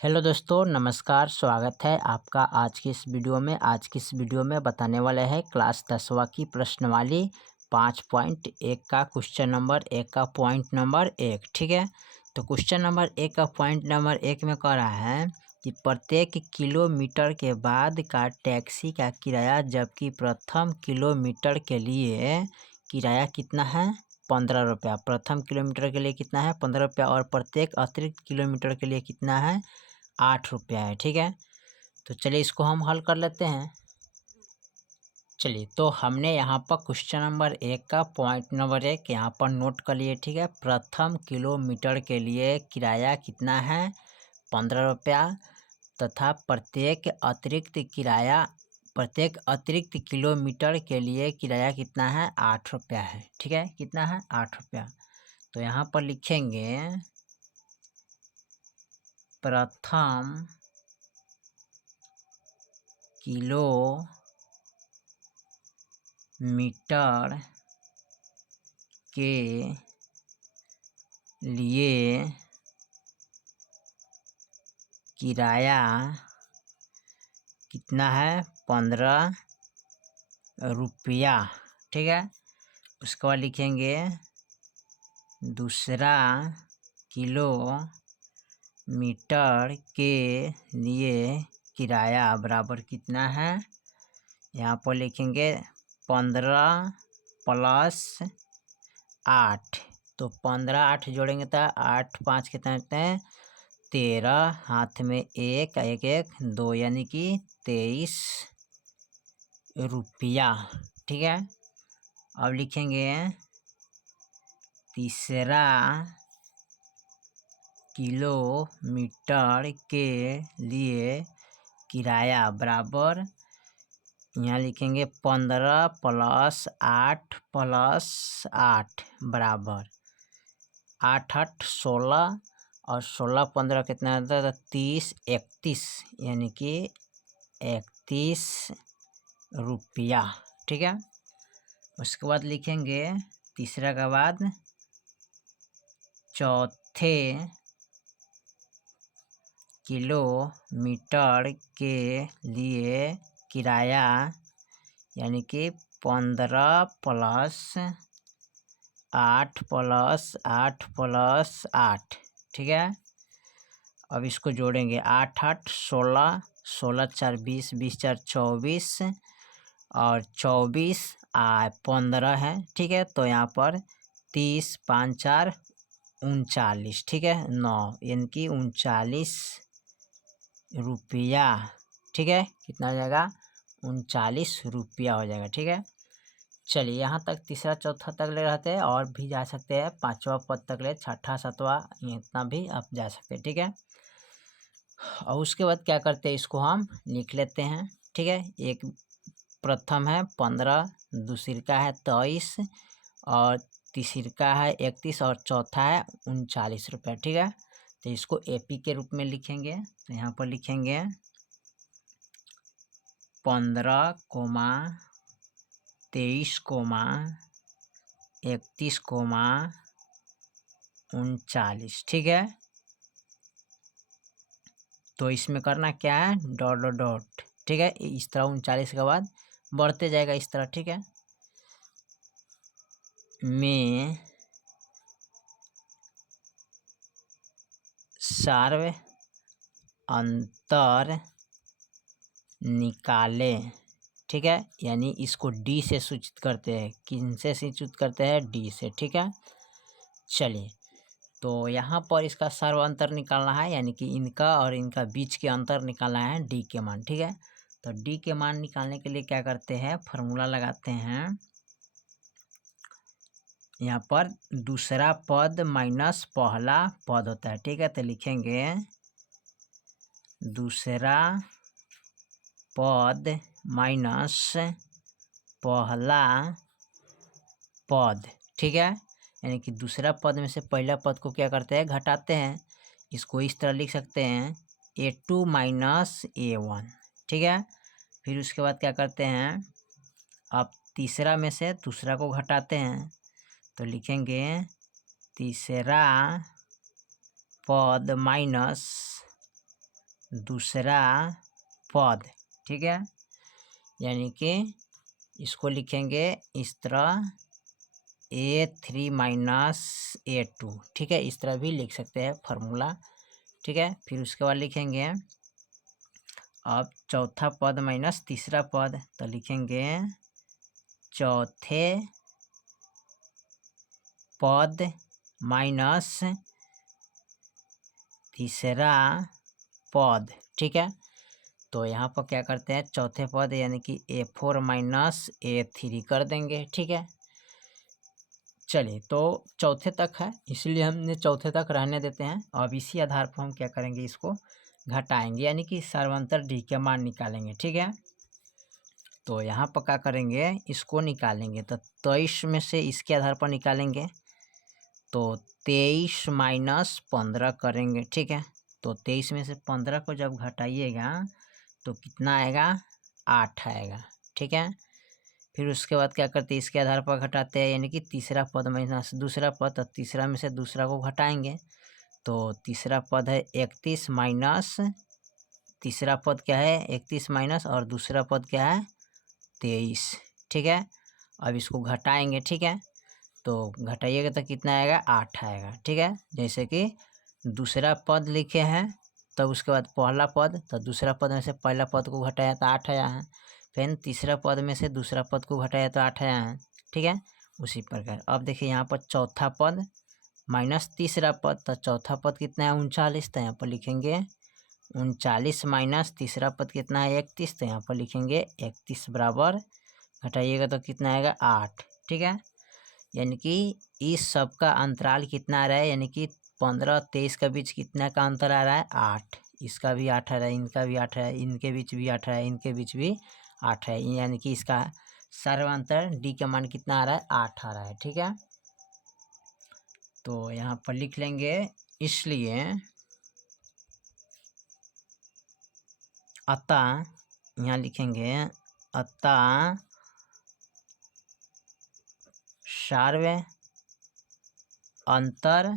Hello दोस्तों, नमस्कार। स्वागत है आपका आज की इस वीडियो में। आज की इस वीडियो में बताने वाले हैं क्लास 10वीं की प्रश्नवाली 5.1 का क्वेश्चन नंबर 1 का पॉइंट नंबर 1। ठीक है, तो क्वेश्चन नंबर 1 का पॉइंट नंबर 1 में कह रहा है कि प्रत्येक किलोमीटर के बाद का टैक्सी का किराया, जबकि प्रथम किलोमीटर के लिए किराया कितना है, 15 रुपया। प्रथम किलोमीटर के लिए कितना है, 15 रुपया, और प्रत्येक अतिरिक्त किलोमीटर के लिए कितना है, 8 रुपया है। ठीक है, तो चलिए इसको हम हल कर लेते हैं। चलिए, तो हमने यहाँ पर क्वेश्चन नंबर 1 का पॉइंट नंबर 1 यहाँ पर नोट कर लिए। ठीक है, प्रथम किलोमीटर के लिए किराया कितना है, 15 रुपया, तथा प्रत्येक अतिरिक्त किलोमीटर के लिए किराया कितना है, 8 रुपया है। ठीक है, कितना है, 8 रुपया। तो यहाँ पर लिखेंगे प्रथम किलोमीटर के लिए किराया कितना है, 15 रुपया। ठीक है, उसके बाद लिखेंगे दूसरा किलोमीटर के लिए किराया बराबर कितना है, यहाँ पर लिखेंगे 15 प्लस 8। तो 15 8 जोड़ेंगे तो 8 5 कितना होते हैं, 13, हाथ में एक एक एक 2, यानी कि 23 रुपया। ठीक है, अब लिखेंगे तीसरा किलोमीटर के लिए किराया बराबर, यहाँ लिखेंगे 15 प्लस 8 प्लस 8 बराबर 8 8 16, और 16 15 कितना होता है, 30 31, यानी कि 31 रुपया। ठीक है, उसके बाद लिखेंगे तीसरा के बाद चौथे किलोमीटर के लिए किराया, यानी कि 15 प्लस 8 प्लस 8 प्लस 8। ठीक है, अब इसको जोड़ेंगे 8 8 16, 16 4 20, 20 4 24, और 24 15 है। ठीक है, तो यहाँ पर 30 5 4 39। ठीक है, 9, यानी कि 39 रुपया। ठीक है, कितना हो जाएगा, 39 रुपया हो जाएगा। ठीक है, चलिए यहाँ तक तीसरा चौथा तक ले रहते हैं, और भी जा सकते हैं, 5वां पद तक ले, 6ठा 7वां, इतना भी आप जा सकते हैं। ठीक है, और उसके बाद क्या करते हैं, इसको हम लिख लेते हैं। ठीक है, एक प्रथम है 15, दूसरी का है 23, और तीसरी का है 31, और चौथा है 39 रुपये। ठीक है, तो इसको एपी के रूप में लिखेंगे। तो यहाँ पर लिखेंगे 15, 23, 31, 39। ठीक है, तो इसमें करना क्या है, डॉट डॉट डॉट। ठीक है, इस तरह 39 के बाद बढ़ते जाएगा इस तरह। ठीक है, में सार्व अंतर निकालें। ठीक है, यानी इसको डी से सूचित करते हैं। किन से सूचित करते हैं, डी से। ठीक है, चलिए, तो यहाँ पर इसका सर्व अंतर निकालना है, यानी कि इनका और इनका बीच के अंतर निकालना है, डी के मान। ठीक है, तो डी के मान निकालने के लिए क्या करते हैं, फॉर्मूला लगाते हैं। यहाँ पर दूसरा पद माइनस पहला पद होता है। ठीक है, तो लिखेंगे दूसरा पद माइनस पहला पद। ठीक है, यानी कि दूसरा पद में से पहला पद को क्या करते हैं, घटाते हैं। इसको इस तरह लिख सकते हैं, A2 माइनस A1। ठीक है, फिर उसके बाद क्या करते हैं, अब तीसरा में से दूसरा को घटाते हैं, तो लिखेंगे तीसरा पद माइनस दूसरा पद, ठीक है। यानी कि इसको लिखेंगे इस तरह A3 माइनस A2, ठीक है। इस तरह भी लिख सकते हैं फार्मूला, ठीक है। फिर उसके बाद लिखेंगे अब चौथा पद माइनस तीसरा पद, तो लिखेंगे चौथे पद माइनस तीसरा पद, ठीक है। तो यहाँ पर क्या करते हैं, चौथे पद यानी कि A4 माइनस A3 कर देंगे, ठीक है। चलिए, तो चौथे तक है इसलिए हमने चौथे तक रहने देते हैं। अब इसी आधार पर हम क्या करेंगे, इसको घटाएंगे यानी कि सर्वांतर डी के मान निकालेंगे, ठीक है। तो यहाँ पर क्या करेंगे, इसको निकालेंगे तो 23 में से इसके आधार पर निकालेंगे तो 23 माइनस 15 करेंगे, ठीक है। तो 23 में से 15 को जब घटाइएगा तो कितना आएगा, 8 आएगा, ठीक है। फिर उसके बाद क्या करते हैं, इसके आधार पर घटाते हैं यानी कि तीसरा पद माइनस दूसरा पद, तो तीसरा में से दूसरा को घटाएंगे तो तीसरा पद है 31 माइनस तीसरा पद क्या है 31 माइनस और दूसरा पद क्या है 23, ठीक है। अब इसको घटाएंगे, ठीक है। तो घटाइएगा तो कितना आएगा, 8 आएगा, ठीक है। जैसे कि दूसरा पद लिखे हैं तो उसके बाद पहला पद, तो दूसरा पद में से पहला पद को घटाया तो 8 आया है। फिर तीसरा पद में से दूसरा पद को घटाया तो 8 आया है, ठीक है। उसी प्रकार अब देखिए यहाँ पर चौथा पद माइनस तीसरा पद, तो चौथा पद कितना है 39, तो यहाँ पर लिखेंगे 39 माइनस तीसरा पद कितना है 31, तो यहाँ पर लिखेंगे 31 बराबर, घटाइएगा तो कितना आएगा 8, ठीक है। यानी कि इस सब का अंतराल कितना आ रहा है, यानी कि 15-23 के बीच कितना का अंतर आ रहा है, 8। इसका भी 8 आ रहा है, इनका भी 8 है, इनके बीच भी 8 है, इनके बीच भी 8 है, यानी कि इसका सर्वांतर डी का मान कितना आ रहा है, 8 आ रहा है, ठीक है। तो यहाँ पर लिख लेंगे, इसलिए अतः, यहाँ लिखेंगे अतः सार्व अंतर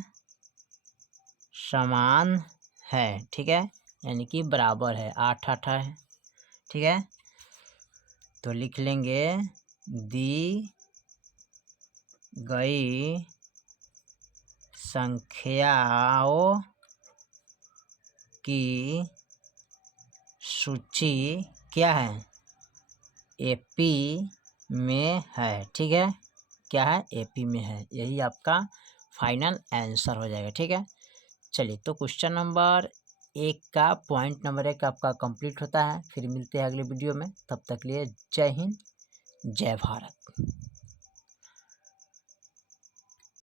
समान है, ठीक है। यानी कि बराबर है, 8-8 है, ठीक है। तो लिख लेंगे दी गई संख्याओं की सूची क्या है, AP में है, ठीक है। क्या है, AP में है, यही आपका फाइनल आंसर हो जाएगा, ठीक है। चलिए, तो क्वेश्चन नंबर 1 का पॉइंट नंबर 1 आपका कंप्लीट होता है। फिर मिलते हैं अगले वीडियो में, तब तक लिए जय हिंद, जय भारत।